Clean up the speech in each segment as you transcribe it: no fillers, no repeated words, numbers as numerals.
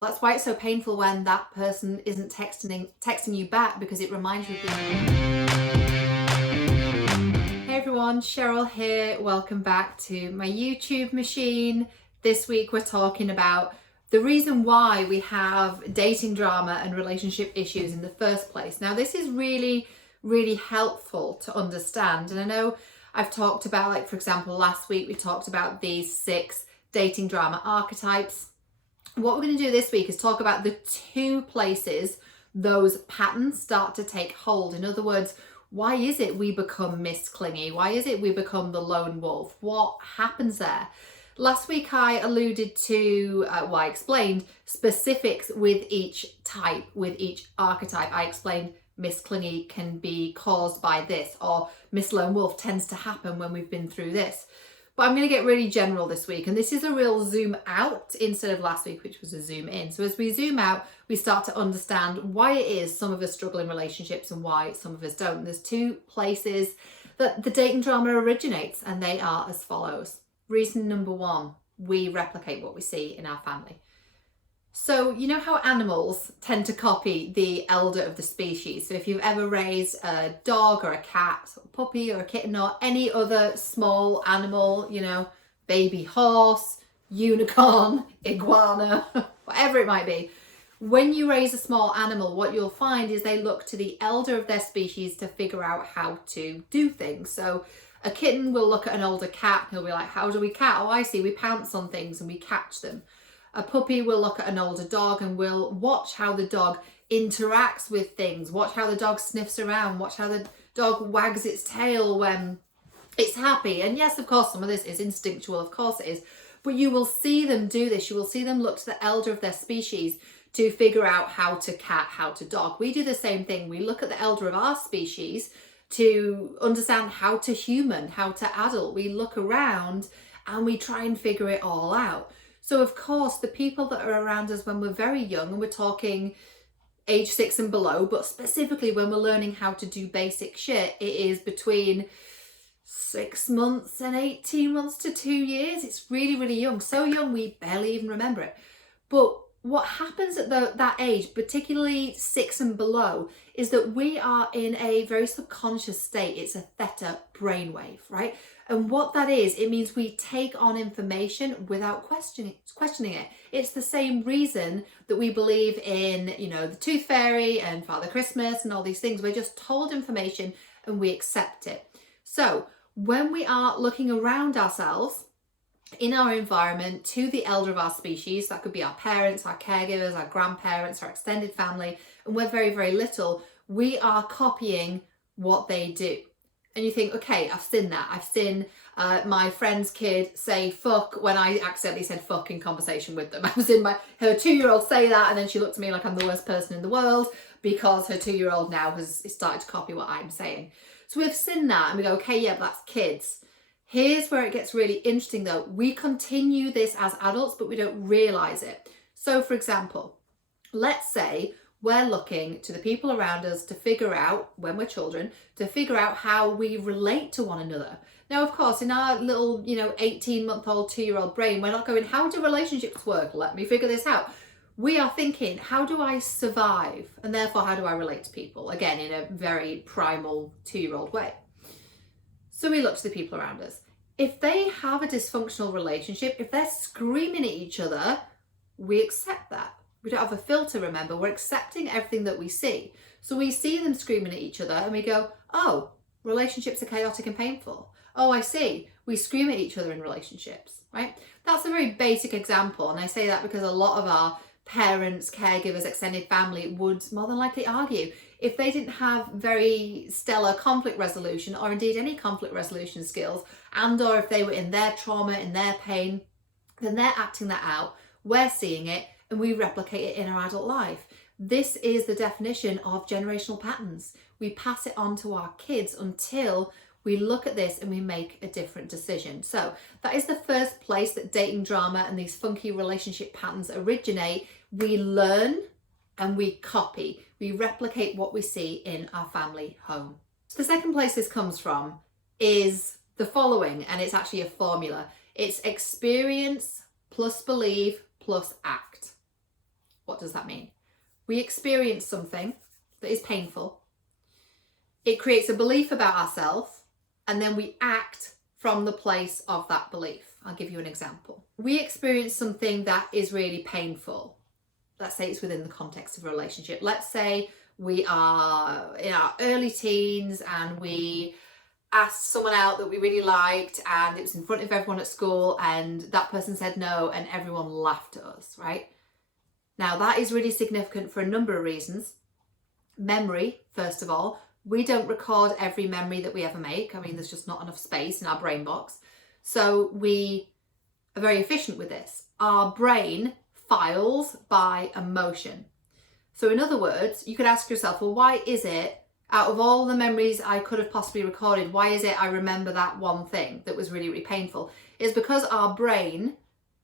That's why it's so painful when that person isn't texting you back, because it reminds you of being. Hey everyone, Cheryl here. Welcome back to my YouTube machine. This week we're talking about the reason why we have dating drama and relationship issues in the first place. Now, this is really, really helpful to understand. And I know I've talked about, like, for example, last week we talked about these 6 dating drama archetypes. What we're going to do this week is talk about the 2 places those patterns start to take hold. In other words, why is it we become misclingy? Why is it we become the lone wolf? What happens there? Last week I alluded to, I explained specifics with each type, with each archetype. I explained Miss Clingy can be caused by this, or Miss Lone Wolf tends to happen when we've been through this. But I'm going to get really general this week, and this is a real zoom out instead of last week, which was a zoom in. So as we zoom out, we start to understand why it is some of us struggle in relationships and why some of us don't. There's 2 places that the dating drama originates, and they are as follows. Reason number 1, we replicate what we see in our family. So you know how animals tend to copy the elder of the species. So if you've ever raised a dog or a cat, or a puppy or a kitten, or any other small animal, you know, baby horse, unicorn, iguana, whatever it might be, when you raise a small animal, what you'll find is they look to the elder of their species to figure out how to do things. So a kitten will look at an older cat, he'll be like, how do we cat? Oh, I see, we pounce on things and we catch them. A puppy will look at an older dog and will watch how the dog interacts with things, watch how the dog sniffs around, watch how the dog wags its tail when it's happy. And yes, of course, some of this is instinctual, of course it is, but you will see them do this. You will see them look to the elder of their species to figure out how to cat, how to dog. We do the same thing. We look at the elder of our species to understand how to human, how to adult. We look around and we try and figure it all out. So of course, the people that are around us when we're very young, and we're talking age 6 and below, but specifically when we're learning how to do basic shit, it is between 6 months and 18 months to 2 years. It's really, really young. So young, we barely even remember it. But what happens at that age, particularly 6 and below, is that we are in a very subconscious state. It's a theta brainwave, right? And what that is, it means we take on information without questioning it. It's the same reason that we believe in, you know, the Tooth Fairy and Father Christmas and all these things. We're just told information and we accept it. So when we are looking around ourselves in our environment to the elder of our species, that could be our parents, our caregivers, our grandparents, our extended family, and we're very, very little, we are copying what they do. And you think, okay, I've seen that. I've seen my friend's kid say fuck when I accidentally said fuck in conversation with them. I've seen her 2-year-old say that, and then she looked at me like I'm the worst person in the world because her 2-year-old now has started to copy what I'm saying. So we've seen that and we go, okay, yeah, but that's kids. Here's where it gets really interesting though. We continue this as adults, but we don't realize it. So for example, let's say we're looking to the people around us to figure out, when we're children, to figure out how we relate to one another. Now, of course, in our little, 18-month-old, 2-year-old brain, we're not going, how do relationships work? Let me figure this out. We are thinking, how do I survive? And therefore, how do I relate to people? Again, in a very primal 2-year-old way. So we look to the people around us. If they have a dysfunctional relationship, if they're screaming at each other, we accept that. We don't have a filter, remember, we're accepting everything that we see. So we see them screaming at each other and we go, oh, relationships are chaotic and painful. Oh, I see. We scream at each other in relationships, right? That's a very basic example. And I say that because a lot of our parents, caregivers, extended family would more than likely argue if they didn't have very stellar conflict resolution, or indeed any conflict resolution skills, and or if they were in their trauma, in their pain, then they're acting that out. We're seeing it and we replicate it in our adult life. This is the definition of generational patterns. We pass it on to our kids until we look at this and we make a different decision. So that is the first place that dating drama and these funky relationship patterns originate. We learn and we copy. We replicate what we see in our family home. So the second place this comes from is the following, and it's actually a formula. It's experience plus believe plus act. what does that mean? We experience something that is painful. It creates a belief about ourselves, and then we act from the place of that belief. I'll give you an example. We experience something that is really painful. Let's say it's within the context of a relationship. Let's say we are in our early teens and we asked someone out that we really liked, and it was in front of everyone at school, and that person said no and everyone laughed at us, right? Now that is really significant for a number of reasons. Memory, first of all. We don't record every memory that we ever make. I mean, there's just not enough space in our brain box. So we are very efficient with this. Our brain files by emotion. So in other words, you could ask yourself, well, why is it, out of all the memories I could have possibly recorded, why is it I remember that one thing that was really, really painful? It's because our brain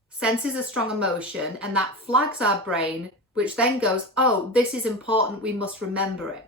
senses a strong emotion, and that flags our brain, which then goes, oh, this is important, we must remember it.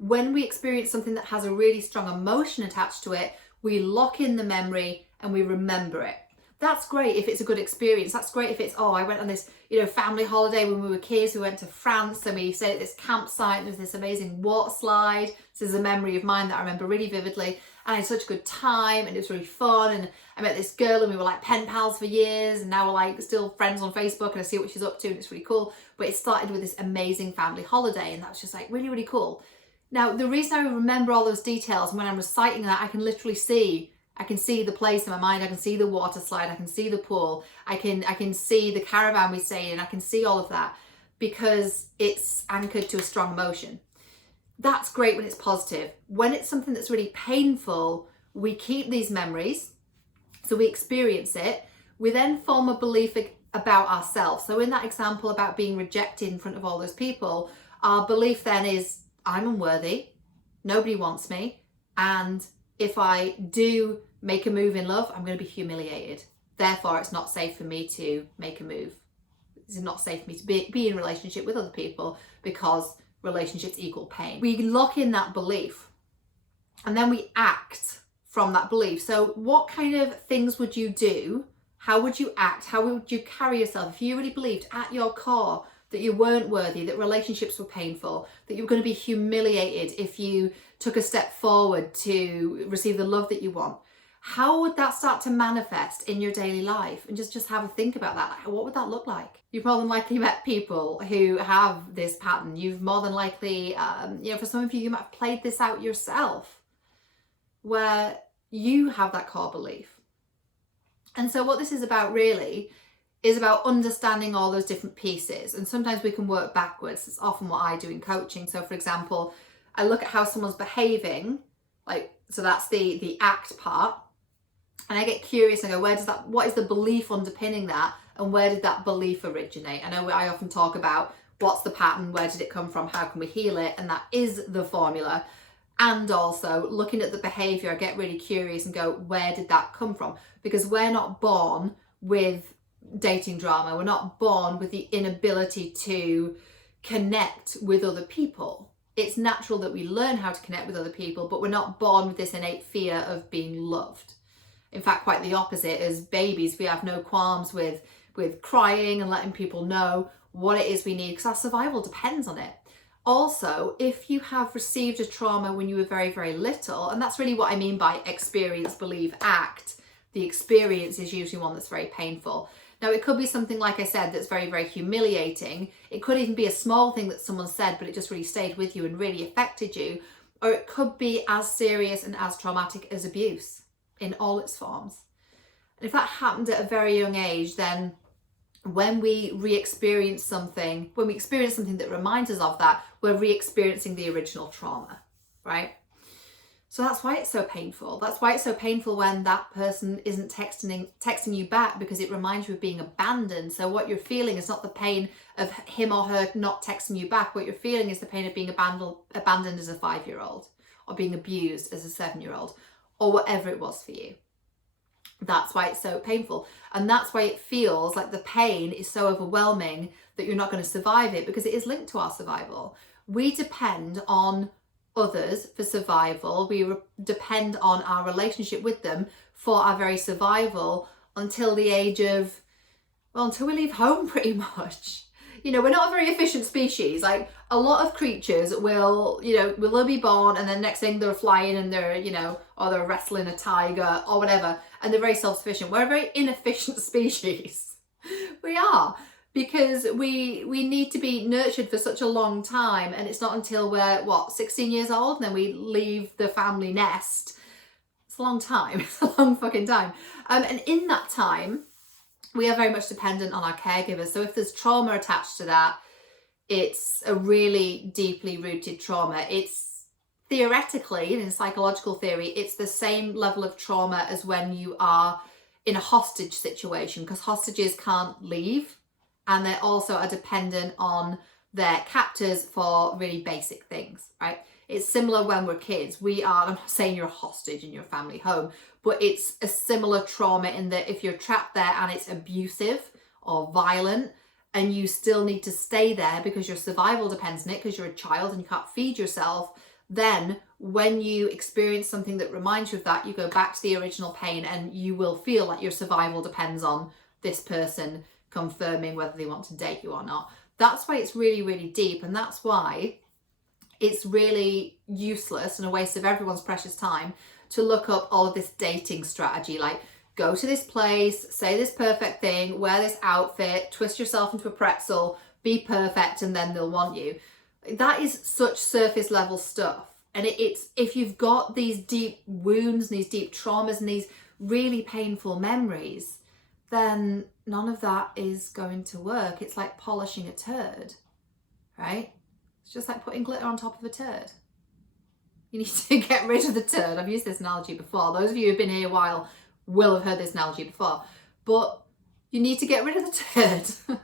When we experience something that has a really strong emotion attached to it, we lock in the memory and we remember it. That's great if it's a good experience. That's great if it's, oh, I went on this, family holiday when we were kids. We went to France and we stayed at this campsite and there was this amazing water slide. This is a memory of mine that I remember really vividly. And I had such a good time and it was really fun. And I met this girl and we were like pen pals for years. And now we're like still friends on Facebook and I see what she's up to and it's really cool. But it started with this amazing family holiday and that was just like really, really cool. Now, the reason I remember all those details, when I'm reciting that, I can literally see the place in my mind. I can see the water slide. I can see the pool. I can see the caravan we stayed in. I can see all of that because it's anchored to a strong emotion. That's great when it's positive. When it's something that's really painful, we keep these memories. So we experience it. We then form a belief about ourselves. So in that example about being rejected in front of all those people, our belief then is, I'm unworthy. Nobody wants me. And if I do make a move in love, I'm going to be humiliated. Therefore, it's not safe for me to make a move. It's not safe for me to be in a relationship with other people because relationships equal pain. We lock in that belief and then we act from that belief. So what kind of things would you do? How would you act? How would you carry yourself if you really believed at your core that you weren't worthy, that relationships were painful, that you were going to be humiliated if you took a step forward to receive the love that you want? How would that start to manifest in your daily life? And just have a think about that. What would that look like? You've more than likely met people who have this pattern. You've more than likely, for some of you, you might have played this out yourself, where you have that core belief. And so what this is about really is about understanding all those different pieces. And sometimes we can work backwards. It's often what I do in coaching. So for example, I look at how someone's behaving, so that's the act part. And I get curious and go, what is the belief underpinning that? And where did that belief originate? I know I often talk about what's the pattern, where did it come from, how can we heal it? And that is the formula. And also looking at the behavior, I get really curious and go, where did that come from? Because we're not born with dating drama. We're not born with the inability to connect with other people. It's natural that we learn how to connect with other people, but we're not born with this innate fear of being loved. In fact, quite the opposite. As babies, we have no qualms with crying and letting people know what it is we need because our survival depends on it. Also, if you have received a trauma when you were very, very little, and that's really what I mean by experience, believe, act, the experience is usually one that's very painful. Now, it could be something, like I said, that's very, very humiliating. It could even be a small thing that someone said, but it just really stayed with you and really affected you. Or it could be as serious and as traumatic as abuse in all its forms. And if that happened at a very young age, then when we experience something that reminds us of that, we're re-experiencing the original trauma, right? So that's why it's so painful. That's why it's so painful when that person isn't texting you back, because it reminds you of being abandoned. So what you're feeling is not the pain of him or her not texting you back. What you're feeling is the pain of being abandoned as a 5-year-old, or being abused as a 7-year-old, or whatever it was for you. That's why it's so painful. And that's why it feels like the pain is so overwhelming that you're not going to survive it, because it is linked to our survival. We depend on others for survival. We depend on our relationship with them for our very survival until the age of, until we leave home pretty much. You know, we're not a very efficient species. Like, a lot of creatures will, you know, will be born and then next thing they're flying and they're, you know, or they're wrestling a tiger or whatever, and they're very self-sufficient. We're a very inefficient species. We are, because we need to be nurtured for such a long time, and it's not until we're, what, 16 years old, and then we leave the family nest. It's a long time. It's a long fucking time. And in that time, we are very much dependent on our caregivers. So if there's trauma attached to that, it's a really deeply rooted trauma. It's theoretically, in psychological theory, it's the same level of trauma as when you are in a hostage situation, because hostages can't leave and they also are dependent on their captors for really basic things, right? It's similar when we're kids. We are, I'm not saying you're a hostage in your family home, but it's a similar trauma in that if you're trapped there and it's abusive or violent and you still need to stay there because your survival depends on it, because you're a child and you can't feed yourself, then when you experience something that reminds you of that, you go back to the original pain and you will feel like your survival depends on this person confirming whether they want to date you or not. That's why it's really, really deep, and that's why it's really useless and a waste of everyone's precious time to look up all of this dating strategy, like go to this place, say this perfect thing, wear this outfit, twist yourself into a pretzel, be perfect, and then they'll want you. That is such surface level stuff. And it's, if you've got these deep wounds and these deep traumas and these really painful memories, then none of that is going to work. It's like polishing a turd, right? It's just like putting glitter on top of a turd. You need to get rid of the turd. I've used this analogy before. Those of you who've been here a while will have heard this analogy before. But you need to get rid of the turd.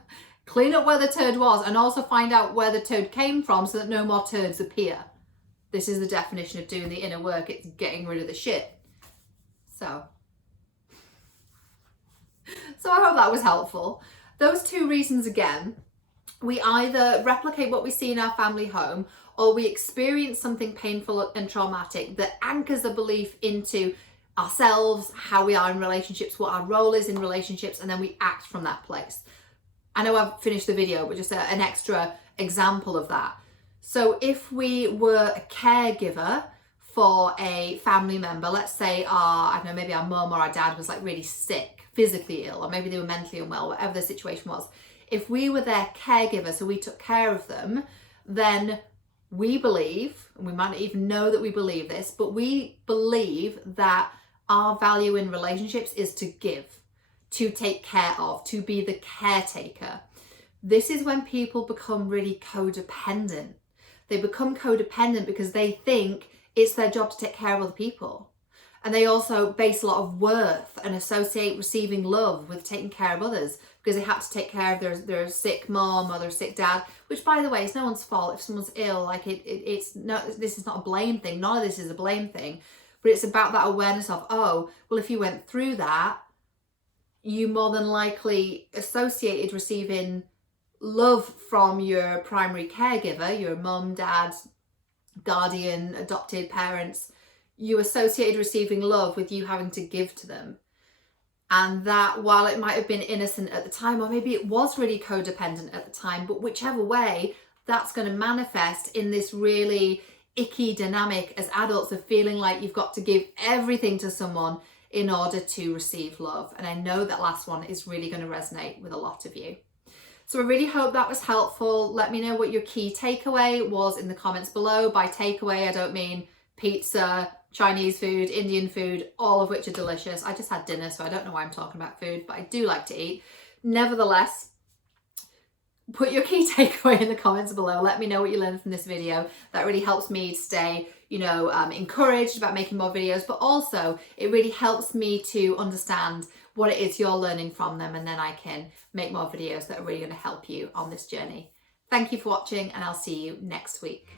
Clean up where the turd was, and also find out where the turd came from so that no more turds appear. This is the definition of doing the inner work. It's getting rid of the shit. So I hope that was helpful. Those two reasons again, we either replicate what we see in our family home, or we experience something painful and traumatic that anchors a belief into ourselves, how we are in relationships, what our role is in relationships, and then we act from that place. I know I've finished the video, but just an extra example of that. So if we were a caregiver for a family member, let's say I don't know, maybe our mum or our dad was like really sick, physically ill, or maybe they were mentally unwell, whatever the situation was. If we were their caregiver, so we took care of them, then we believe, and we might not even know that we believe this, but we believe that our value in relationships is to give, to take care of, to be the caretaker. This is when people become really codependent. They become codependent because they think it's their job to take care of other people. And they also base a lot of worth and associate receiving love with taking care of others, because they have to take care of their sick mom or their sick dad, which, by the way, is no one's fault if someone's ill. Like it's no, this is not a blame thing. None of this is a blame thing, but it's about that awareness of, oh, well, if you went through that, you more than likely associated receiving love from your primary caregiver, your mum, dad, guardian, adopted parents. You associated receiving love with you having to give to them. And that, while it might have been innocent at the time, or maybe it was really codependent at the time, but whichever way, that's going to manifest in this really icky dynamic as adults of feeling like you've got to give everything to someone in order to receive love. And I know that last one is really going to resonate with a lot of you. So I really hope that was helpful. Let me know what your key takeaway was in the comments below. By takeaway, I don't mean pizza, Chinese food, Indian food, all of which are delicious. I just had dinner, so I don't know why I'm talking about food, but I do like to eat. Nevertheless, put your key takeaway in the comments below. Let me know what you learned from this video. That really helps me stay, encouraged about making more videos, but also it really helps me to understand what it is you're learning from them, and then I can make more videos that are really going to help you on this journey. Thank you for watching, and I'll see you next week.